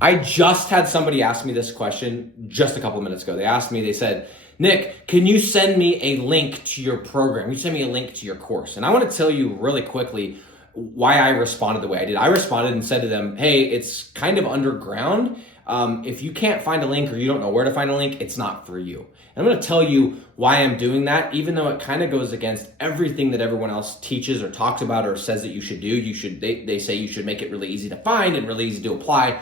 I just had somebody ask me this question just a couple of minutes ago. They said, Nick, can you send me a link to your program? Can you send me a link to your course? And I want to tell you really quickly why I responded the way I did. I responded and said to them, hey, it's kind of underground. If you can't find a link or you don't know where to find a link, it's not for you. And I'm going to tell you why I'm doing that, even though it kind of goes against everything that everyone else teaches or talks about or says that you should do. They say you should make it really easy to find and really easy to apply.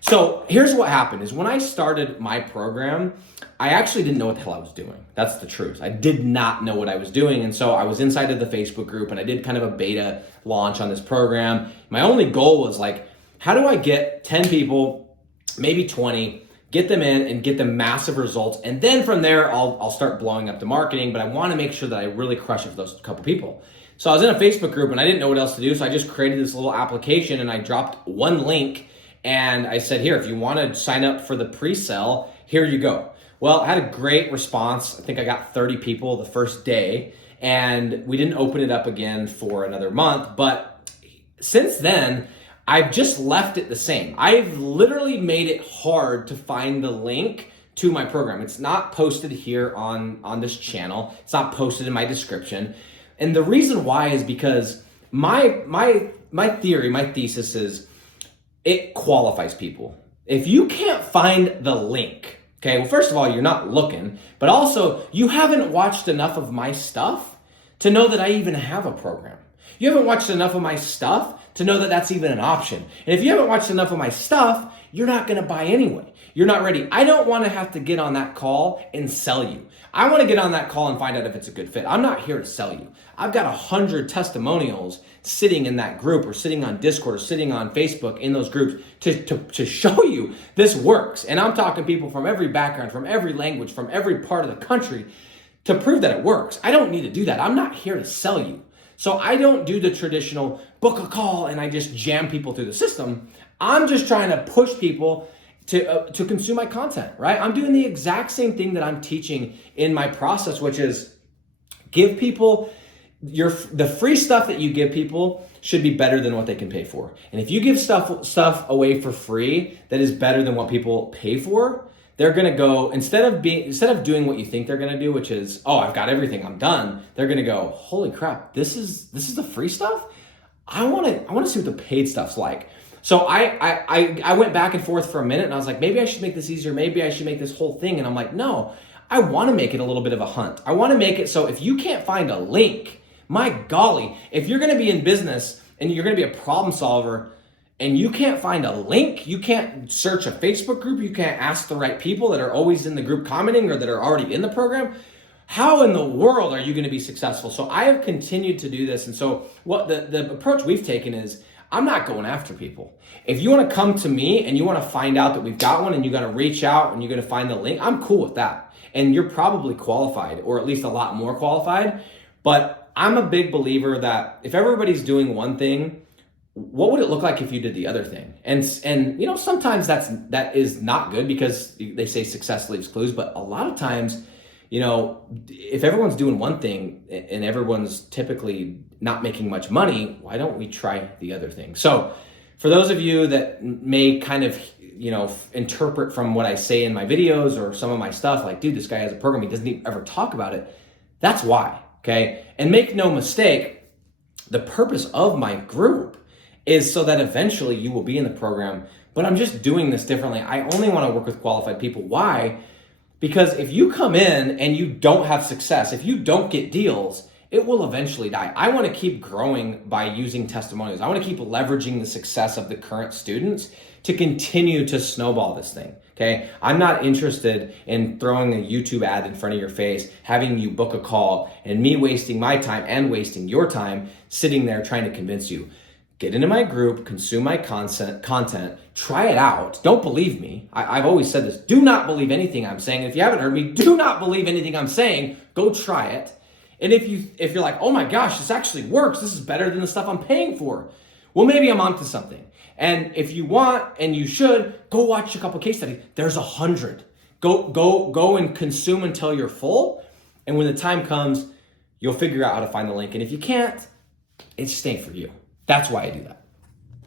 So here's what happened is when I started my program, I actually didn't know what the hell I was doing. That's the truth. I did not know what I was doing. And so I was inside of the Facebook group and I did kind of a beta launch on this program. My only goal was like, how do I get 10 people, maybe 20, get them in and get them massive results. And then from there, I'll start blowing up the marketing, but I want to make sure that I really crush it for those couple people. So I was in a Facebook group and I didn't know what else to do. So I just created this little application and I dropped one link and I said, here, if you want to sign up for the pre-sale, here you go. Well, I had a great response. I think I got 30 people the first day, and we didn't open it up again for another month. But since then, I've just left it the same. I've literally made it hard to find the link to my program. It's not posted here on this channel. It's not posted in my description. And the reason why is because my theory, my thesis is it qualifies people. If you can't find the link, okay, well, first of all, you're not looking, but also you haven't watched enough of my stuff to know that I even have a program. You haven't watched enough of my stuff to know that that's even an option. And if you haven't watched enough of my stuff, you're not gonna buy anyway. You're not ready. I don't wanna have to get on that call and sell you. I wanna get on that call and find out if it's a good fit. I'm not here to sell you. I've got 100 testimonials sitting in that group or sitting on Discord or sitting on Facebook in those groups to show you this works. And I'm talking people from every background, from every language, from every part of the country to prove that it works. I don't need to do that. I'm not here to sell you. So I don't do the traditional book a call and I just jam people through the system. I'm just trying to push people to consume my content, right? I'm doing the exact same thing that I'm teaching in my process, which is give people the free stuff that you give people should be better than what they can pay for. And if you give stuff away for free that is better than what people pay for, they're gonna go, instead of doing what you think they're gonna do, which is, oh, I've got everything, I'm done. They're gonna go, holy crap, this is the free stuff? I wanna see what the paid stuff's like. So I went back and forth for a minute and I was like, maybe I should make this easier. Maybe I should make this whole thing. And I'm like, no, I want to make it a little bit of a hunt. I want to make it so if you can't find a link, my golly, if you're going to be in business and you're going to be a problem solver and you can't find a link, you can't search a Facebook group, you can't ask the right people that are always in the group commenting or that are already in the program, how in the world are you going to be successful? So I have continued to do this. And so what the approach we've taken is, I'm not going after people. If you want to come to me and you want to find out that we've got one and you got to reach out and you're going to find the link, I'm cool with that. And you're probably qualified, or at least a lot more qualified. But I'm a big believer that if everybody's doing one thing, what would it look like if you did the other thing? And you know, sometimes that is not good because they say success leaves clues, but a lot of times, you know, if everyone's doing one thing and everyone's typically not making much money, why don't we try the other thing? So for those of you that may kind of, you know, interpret from what I say in my videos or some of my stuff, like, dude, this guy has a program, he doesn't ever talk about it. That's why, okay? And make no mistake, the purpose of my group is so that eventually you will be in the program, but I'm just doing this differently. I only want to work with qualified people. Why? Because if you come in and you don't have success, if you don't get deals, it will eventually die. I want to keep growing by using testimonials. I want to keep leveraging the success of the current students to continue to snowball this thing, okay? I'm not interested in throwing a YouTube ad in front of your face, having you book a call, and me wasting my time and wasting your time sitting there trying to convince you. Get into my group, consume my content, try it out. Don't believe me. I've always said this. Do not believe anything I'm saying. If you haven't heard me, do not believe anything I'm saying. Go try it. And if you're like, oh my gosh, this actually works. This is better than the stuff I'm paying for. Well, maybe I'm onto something. And if you want, and you should, go watch a couple case studies. There's 100. Go and consume until you're full. And when the time comes, you'll figure out how to find the link. And if you can't, it's staying for you. That's why I do that.